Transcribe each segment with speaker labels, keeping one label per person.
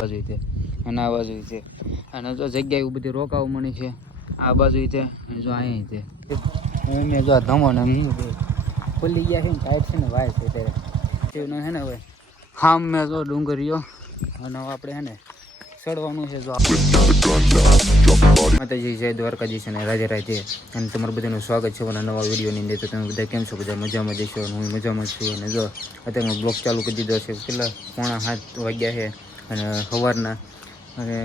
Speaker 1: બાજુ છે. અને આ બાજુ છે. અને જો જગ્યા એવું બધી રોકાવું મળી છે, આ બાજુ છે જો અહીંયા છે. મેં જો આ ધમો ને એમ ખુલ્લી ગયા છે ને ટાઈટ છે ને, વાય છે અત્યારે. તેવું છે ને હવે? હામ મેં જો ડુંગરીઓ, અને આપણે છે ને છે માતાજી, જય દ્વારકાધીશ અને રાધે રાધે. અને તમારું બધાનું સ્વાગત છે મને નવા વિડીયોની અંદર. તો તમે બધા કેમ છો? બધા મજામાં જશો અને હું મજામાં છું. અને જો અત્યારે હું બ્લોગ ચાલુ કરી દીધો છે. કેટલા પોણા સાત વાગ્યા છે. અને સવારના, અને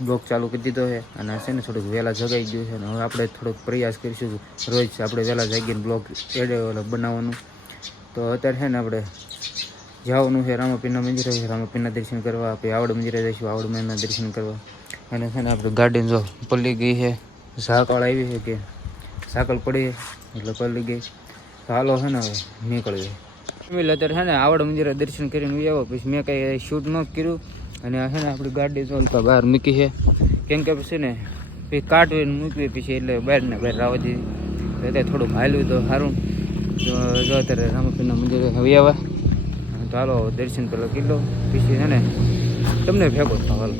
Speaker 1: બ્લોક ચાલુ કરી દીધો છે. અને છે ને થોડુંક વહેલા જગાઈ ગયું છે. અને હવે આપણે થોડોક પ્રયાસ કરીશું રોજ આપણે વહેલા જાગીને બ્લોગ એડ બનાવવાનું. તો અત્યારે છે ને આપણે જવાનું છે રામાપીરના મંદિરે. રામાપીરના દર્શન કરવા પછી આવડ મંદિરે જઈશું, આવડ મંદિરના દર્શન કરવા. અને છે ને આપણે ગાર્ડન જો પલ્લી ગઈ છે. સાકળ આવી છે કે સાકળ પડી એટલે પલ્લી ગઈ. હાલો છે ને હવે નીકળીએ. અત્યારે છે ને આવડ મંદિરે દર્શન કરીને આવ્યો. પછી મેં કંઈ શૂટ ન કર્યું. અને છે ને આપણી ગાડી જો બહાર મૂકી છે. કેમ કે પછી ને પછી કાઢવીને મૂકવી પછી એટલે બહાર ને બહાર આવવા દીધી અત્યારે થોડુંક હાલ્યું તો સારું જો અત્યારે રામાપીરના મંદિરે હવે આવે. તો હાલો, દર્શન પેલો કિલ્લો પછી છે ને તમને ભેગો થાવ, હાલો.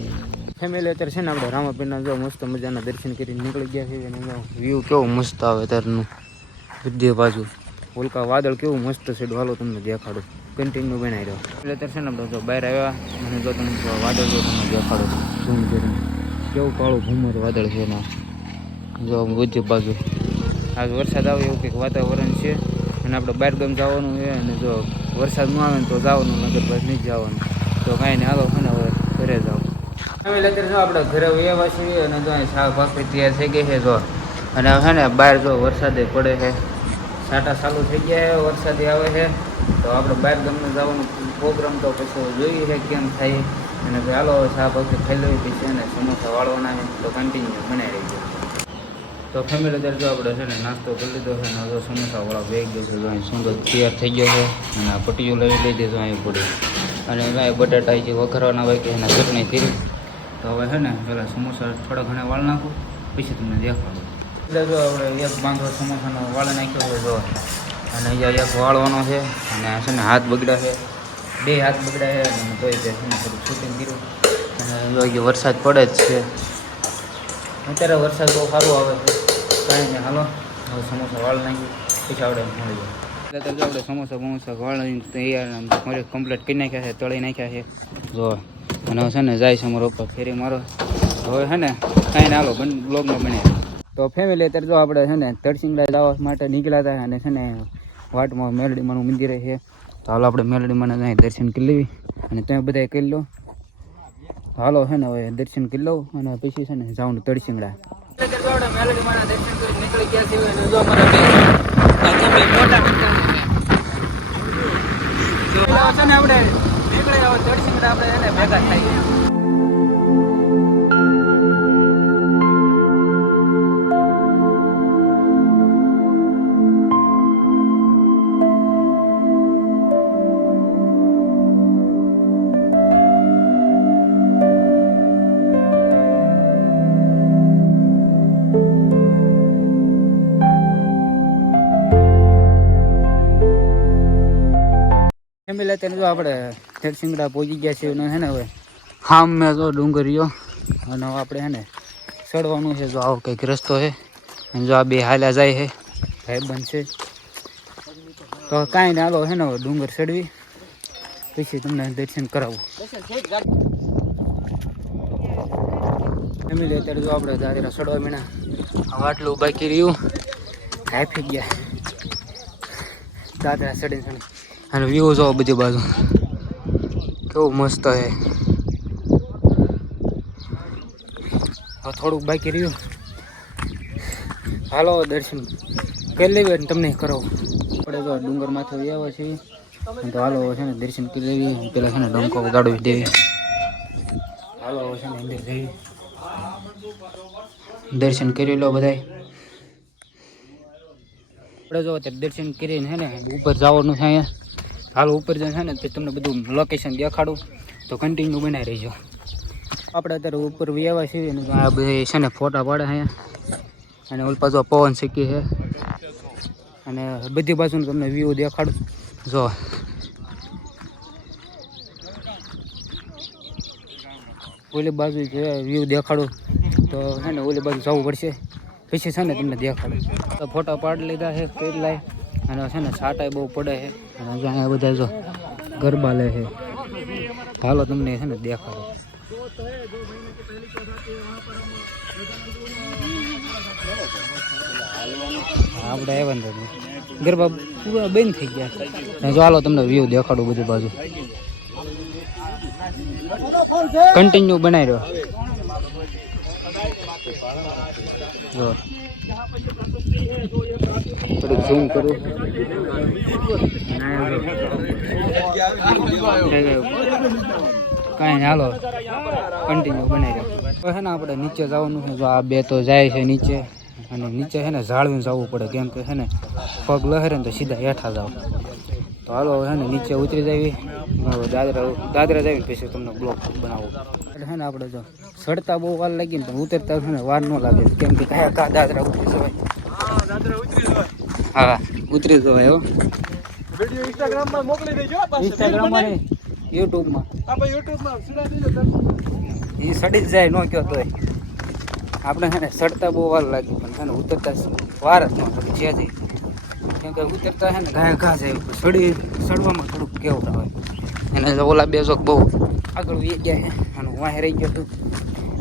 Speaker 1: ફેમિલી અત્યારે છે ને આપણે રામાપીરના જો મસ્ત મજાના દર્શન કરીને નીકળી ગયા છે. અને વ્યૂ કેવો મસ્ત આવે અત્યારનું. બધી બાજુ. ઉલ્કા વાદળ કેવું મસ્ત છે. હાલો તમને દેખાડું. કન્ટિન્યુ બનાવી રહ્યો. એટલે અત્યારે છે ને બધો બહાર આવ્યા અને જો તમને જો વાદળ જો તમને દેખાડો. ઝૂમ કરીને કેવું કાળું ભૂમર વાદળ છે એના જો બધી બાજુ. આજ વરસાદ આવે એવું કંઈક વાતાવરણ છે. અને આપણે બહાર ગામ જવાનું છે અને જો વરસાદ ન આવે ને તો જવાનું નગર બહાર નહીં જવાનું. તો કાંઈ નહીં. હાલો છે ને હવે ઘરે જાઓ. અમે અત્યારે જો આપણે ઘરે વ્યવા છીએ અને જો શાક ભાખરી તૈયાર થઈ ગઈ છે જો. અને હવે ને બહાર જો વરસાદે પડે છે. છાંટા ચાલુ થઈ ગયા, વરસાદી આવે છે. તો આપણે બહાર ગમે જવાનો પ્રોગ્રામ તો પછી જોઈએ છે કેમ થાય. અને ચાલો શાક ભાખરી ખાઈ લેવી પછી અને સમોસા વાળવાના છે. તો કન્ટિન્યુ બનાવી રહી તો ફેમિલી અત્યારે આપણે છે ને નાસ્તો કરી લીધો છે અને જો સમોસા વાળા વેગ ગયો છે અહીં સુંદર તૈયાર થઈ ગયો છે. અને આ પટ્ટીઓ લઈ લીધી તો અહીં પડી અને એમાં બટાટા જે વઘારવાના હોય કે એના ચટણી કરી. તો હવે છે ને પેલા સમોસા થોડા ઘણા વાળ નાખું, પછી તમને દેખાડું. એટલે જો આપણે એક બાંધો સમોસાનો વાળ નાખ્યો હોય જો. અને અહીંયા એક વાળવાનો છે, અને છે ને હાથ બગડ્યા છે. બે હાથ બગડ્યા છે, અને તોય તે થોડું શૂટિંગ કર્યું. અને જો અહીંયા વરસાદ પડે જ છે. અત્યારે વરસાદ બહુ સારો આવે છે. કાંઈ નહીં, હાલો. હવે સમોસા વાળ નાખ્યું. પછી આપણે મળી જાય આપણે સમોસા સમોસા વાળ તૈયાર મારે કમ્પ્લીટ કરી નાખ્યા છે, તળી નાખ્યા છે. જો, અને છે ને જાય છે અમારો ફેરી મારો હવે છે ને કાંઈ ના હાલો બ્લોગમાં બને તો ફેમિલી અત્યારે જો આપણે છે ને તરસિંગડા જવા માટે નીકળ્યા હતા અને છે ને વાટમાં મેલડીમાનું મંદિર છે. તો હાલો આપણે મેલડીમાના ત્યાં દર્શન કરી લેવી અને તમે બધા કરી લો. હાલો છે ને હવે દર્શન કરી લઉં અને પછી છે ને જવાનું તરસિંગડા આપણે નીકળી હવે તળસિંગડા આપણે એને ભેગા થાય. અત્યારે જો આપણે તેરસિંગડા પહોંચી ગયા છે અને છે ને હવે. હામ મેં જો ડુંગરીઓ અને આપણે છે ને ચડવાનું છે. જો આવો કંઈક રસ્તો છે. અને જો આ બે હાલ્યા જાય છે. ભાઈ બનશે. તો કાંઈ ને હાલો છે ને ડુંગર ચડવી. પછી તમને દર્શન કરાવું. ફેમિલી અત્યારે જો આપણે દાદરા ચડવા મીણા. હવે આટલું બાકી રહ્યું. હાફી ગયા. દાદરા ચડીને ચડી અને વ્યૂ જોવો બધી બાજુ. કેવું મસ્ત છે. થોડુંક બાકી રહ્યું. હાલો દર્શન. કરી લેવી અને તમને કરાવો આપણે તો ડુંગર માથે આવ્યા છીએ. તો હાલો છે ને દર્શન કરી લેવી. પેલા છે ને ડંકો ઉગાડવી દેવી. હાલો છે ને અંદર જઈ દર્શન કરી લો બધાય. આપણે જો દર્શન કરીને હે ને ઉપર જવાનું છે અહીંયા. હાલ, ઉપર છે ને તે તમને બધું લોકેશન દેખાડું. તો કન્ટિન્યુ બનાવી રહીજો. આપણે અત્યારે ઉપર વ્યવા છીએ ને આ બધી છે ને ફોટા પાડે અહીંયા. અને ઓલ પાછો પવન શીખી છે. અને બધી બાજુનું તમને વ્યૂ દેખાડું. જો. ઓલી બાજુ જે વ્યૂ દેખાડું, તો છે ને ઓલી બાજુ જવું પડશે. પછી છે ને તમને દેખાડું. તો ફોટા પાડી લીધા છે કેટલાય અને છે ને સાટાય બહુ પડે છે. અને અહીંયા બધા જો ગરબા લે છે. હાલો તમને છે ને દેખાડો. આપણે આવ્યા ને ગરબા પૂરા બંધ થઈ ગયા જો હાલો તમને વ્યૂ દેખાડું બધી બાજુ. કન્ટિન્યુ બનાવી રહ્યો. જો. થોડુંક ઝૂમ કરું. કાંઈ હાલો. કન્ટિન્યુ બનાવી રહ્યો છે ને આપણે નીચે જવાનું છે, જો આ બે તો જાય છે નીચે. અને નીચે છે ને જાળવીને જવું પડે, કેમ કે છે ને પગ લહેરે ને તો સીધા હેઠા જાવ તો હાલો છે ને નીચે ઉતરી જાવી. દાદરા દાદરા જાવીને પછી તમને બ્લોક બનાવો. એટલે છે ને આપણે જો સડતા બહુ વાર લાગી ને પણ ઉતરતા છે ને વાર ન લાગે. કેમ કા દાદરા ઉતરી જવાય હા ઉતરી જવાય હો.
Speaker 2: વિડિયો ઇન્સ્ટાગ્રામમાં મોકલી દેજો
Speaker 1: ઇન્સ્ટાગ્રામમાં યુટ્યુબ યુટ્યુબમાં.
Speaker 2: આપણે યુટ્યુબમાં સુડાવી દેજો
Speaker 1: એ સડી જ જાય ન કયો તોય આપણે છે ને સડતા બહુ વાર લાગે પણ છે ને ઉતરતા વાર જ ન પડી છે જઈ કેમ કે ઉતરતા છે ને ઘાય ઘા જાય સડી સડવામાં થોડુંક કેવું આવે એને ઓલા બે જોક બહુ આગળ વી ગયા છે અને વાહે રહી ગયો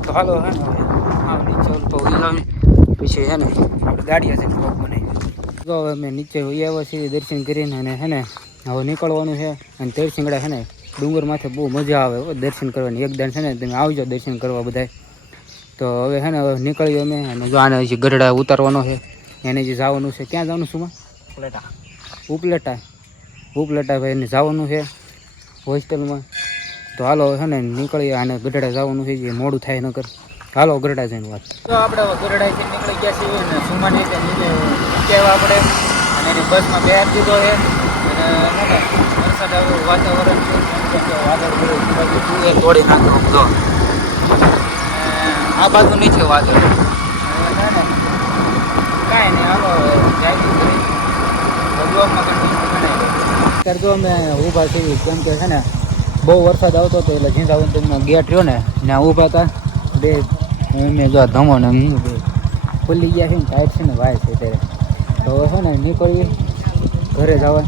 Speaker 1: તો હાલો હે ને હવે આ નીચે તો પછી છે ને આપણે ગાડી હશે બ્લોક બનાવી તો હવે મેં નીચે હોઈ આવ્યા છીએ દર્શન કરીને અને છે ને હવે નીકળવાનું છે. અને તેરસિંગડા છે ને ડુંગર માથે બહુ મજા આવે દર્શન કરવાની. એકદમ છે ને તમે આવજો દર્શન કરવા બધાય. તો હવે છે ને હવે નીકળીએ અમે અને જો આને હજી ગઢડા ઉતારવાનો છે. એને જે જવાનું છે ક્યાં જવાનું છું
Speaker 2: ઉપલેટા
Speaker 1: ઉપલેટા. ઉપલેટા. ભાઈ એને જવાનું છે હોસ્ટેલમાં. તો હાલો છે ને નીકળીએ આને ગઢડા જવાનું છે જે મોડું થાય નકર. હાલો ગઢડા જઈને વાત. તો આપણે ગઢડા નીકળી ગયા છીએ ને સુમાની આવ્યા આપણે અને એની બસમાં બેહાર દીધો છે. અને છે ને વરસાદ આવ્યો વાતાવરણ છે. કેમ કે વાદળ બધું એ બાજુ તુવેર તોડી નાખ્યું જો. અને આ બાજુ નીચે વાદળ. હવે છે ને, કાંઈ નહીં, હાલો જાય કરી બ્લોગમાં કન્ટિન્યુ બનાવી અત્યારે જો અમે ઊભા છીએ, કેમ કે છે ને, બહુ વરસાદ આવતો હતો એટલે ઝીંઝાવંતનો ગેટ રહ્યો ને, ત્યાં ઊભા હતા. બે, હું મેં જો ધમો ને હું બે ખુલ્લી ગયા છે ને ટાઈટ છે ને, વાય છે ત્યારે તો છે ને નીકળીએ. ઘરે જવા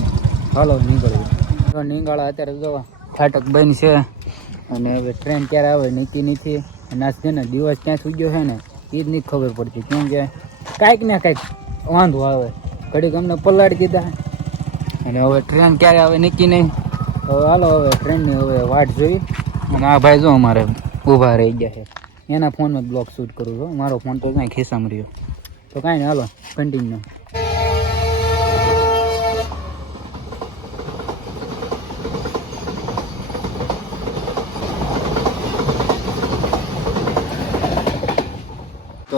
Speaker 1: હાલો, નીકળીએ. નીંગાળા અત્યારે જો ફાટક બંધ છે અને હવે ટ્રેન ક્યારે આવે નીતિ નથી. અને આજ છે ને દિવસ ક્યાં ગયો છે ને એ જ નથી ખબર પડતી. કેમ કે કાંઈક ને કાંઈક વાંધો આવે. ઘડીક અમને પલાળી દીધા. અને હવે ટ્રેન ક્યારે આવે નક્કી નહીં. હવે હાલો, હવે ટ્રેનની હવે વાટ જોઈ. અને આ ભાઈ જો અમારે ઊભા રહી ગયા છે. એના ફોનમાં બ્લોગ શૂટ કરું છું. મારો ફોન તો કાંઈ ખિસ્સામાં રહ્યો. તો કાંઈ નહીં, હાલો કન્ટિન્યુ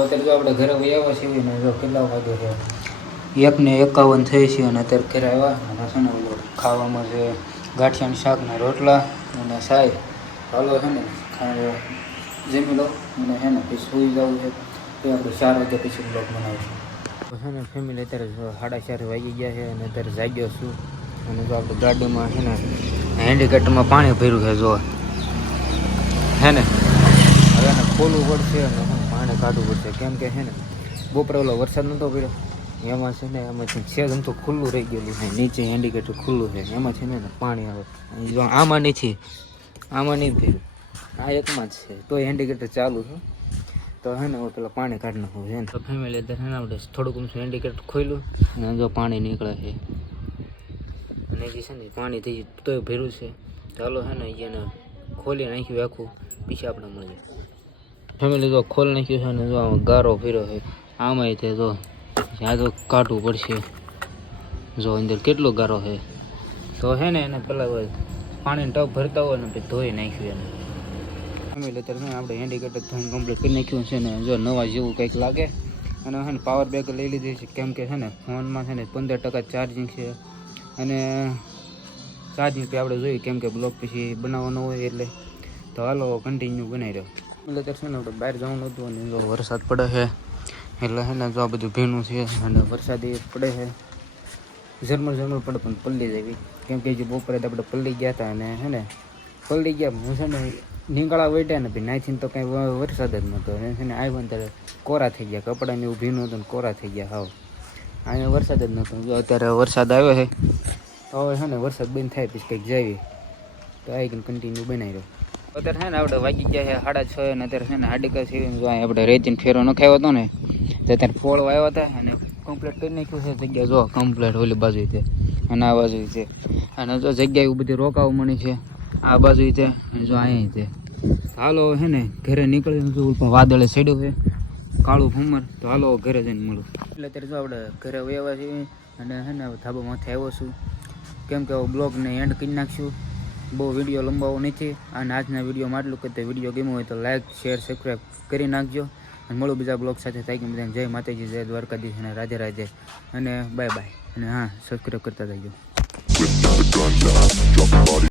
Speaker 1: અત્યારે જો આપણે ઘરે આવ્યા છીએ ને જો કેટલા વાગ્યો છે? એક ને એકાવન થઈ છે અને અત્યારે ઘરે આવ્યા અને છે ને ખાવામાં છે ગાંઠિયાનું શાક ને રોટલા અને સાય હાલો છે ને ખાવા જમી લો અને છે ને પછી સૂઈ જવું છે. તો આપણે ચાર વાગ્યા પછી બ્લોગ બનાવીશું. છે ને ફેમિલી અત્યારે સાડા ચાર વાગી ગયા છે અને અત્યારે જાગ્યો છું. અને જો આપણે ગાડીમાં છે ને હેન્ડીકેટરમાં પાણી ભર્યું છે, જો. હે ને? હવે એને ખોલવું પડશે અને છે કાઢવું પડશે. કેમ કે છે ને, બપોરે ઓલો વરસાદ નહોતો પડ્યો. એમાં છે ને, એમાં છે આમ તો ખુલ્લું રહી ગયેલું છે. નીચે હેન્ડિકેટર ખુલ્લું છે. એમાં છે ને પાણી આવે. જો, આમાં નથી આમાં નહીં ભર્યું આ એકમાં જ છે. તો હેન્ડિકેટર ચાલુ છે. તો હે ને પેલા પાણી કાઢી નાખવું છે તો ફેમિલી અંદર હે આપણે થોડુંક ઊંચું ઇન્ડિકેટર ખોલ્યું અને જો પાણી નીકળે છે. અને જે છે ને, પાણી થઈ તોય ભેરું છે. ચાલો હે ને એને ખોલી નાખ્યું આખું. પીછે આપણે મળીએ. ફેમિલી જો ખોલ નાખ્યું છે અને જો આમાં ગારો ફેર્યો છે. આમાંય તે જો ત્યાં તો કાઢવું પડશે. જો અંદર કેટલો ગારો છે. તો છે ને એને પેલા પાણીનો ટબ ભરતા હોય ને પછી ધોઈ નાખ્યું એને. ફેમિલી અત્યારે આપણે ઇન્ડિકેટર ધોઈને કમ્પ્લીટ કરી નાખ્યું છે ને જો નવા જેવું કંઈક લાગે. અને છે ને પાવર બેક લઈ લીધી છે કેમ કે છે ને ફોનમાં છે ને પંદર ટકા ચાર્જિંગ છે. અને ચાર્જિંગ આપણે જોઈએ કેમ કે બ્લોક પછી બનાવવાનો હોય એટલે. તો હાલો કન્ટિન્યુ બનાવી રહ્યો. એટલે દર્શન આપણે બહાર જવાનું હતું અને જો વરસાદ પડે છે. એટલે છે ને જો આ બધું ભીનું છે અને વરસાદ એ પડે છે. ઝરમર ઝરમર પડે પણ પલ્લી જાય કેમ કે જે બપોરે તો આપણે પલ્લી ગયા હતા અને છે ને પલ્લી ગયા, હું છે ને નીંગળા વેટ્યા ને પછી નાથી તો કાંઈ વરસાદ જ નહોતો. એને આવ્યો ત્યારે કોરા થઈ ગયા કપડાને એવું ભીનું હતું ને કોરા થઈ ગયા, હાવ. અહીંયા વરસાદ જ નહોતો. જો અત્યારે વરસાદ આવ્યો છે. તો હવે છે ને વરસાદ બંધ થાય પછી કંઈક જાવી તો આવી કન્ટિન્યુ બનાવી રહ્યો. અત્યારે છે ને આપણે વાગી ગયા છે સાડા છ અને અત્યારે છે ને હાડિકા છે આપણે રેતીને ફેરો નખાયો હતો ને, તો અત્યારે ફોળ વાવ્યા હતા અને કમ્પ્લીટ કરી નાખ્યું છે જગ્યા. જો કમ્પ્લીટ ઓલી બાજુ છે અને આ બાજુ છે. અને જો જગ્યા એવું બધી રોકાવ મળી છે, આ બાજુ છે જો અહીંયા છે. હાલો છે ને ઘરે નીકળી જો પણ વાદળે ચડ્યું છે, કાળું ભમર, તો હાલો ઘરે જઈને મળું. એટલે અત્યારે જો આપણે ઘરે વહેવા છીએ અને છે ને ધાબામાંથી આવ્યો છું. કેમ કે બ્લોગને એન્ડ કરી નાખશું. બહુ વીડિયો લંબાવો નથી. અને આજના વિડીયોમાં આટલું કે તે વીડિયો ગમ્યો હોય તો લાઈક શેર સબસ્ક્રાઈબ કરી નાખજો. અને મળું બીજા બ્લોગ સાથે. થાય કે બધાને. જય માતાજી, જય દ્વારકાધીશ અને રાધે રાધે. અને બાય બાય અને હા સબસ્ક્રાઈબ કરતા જજો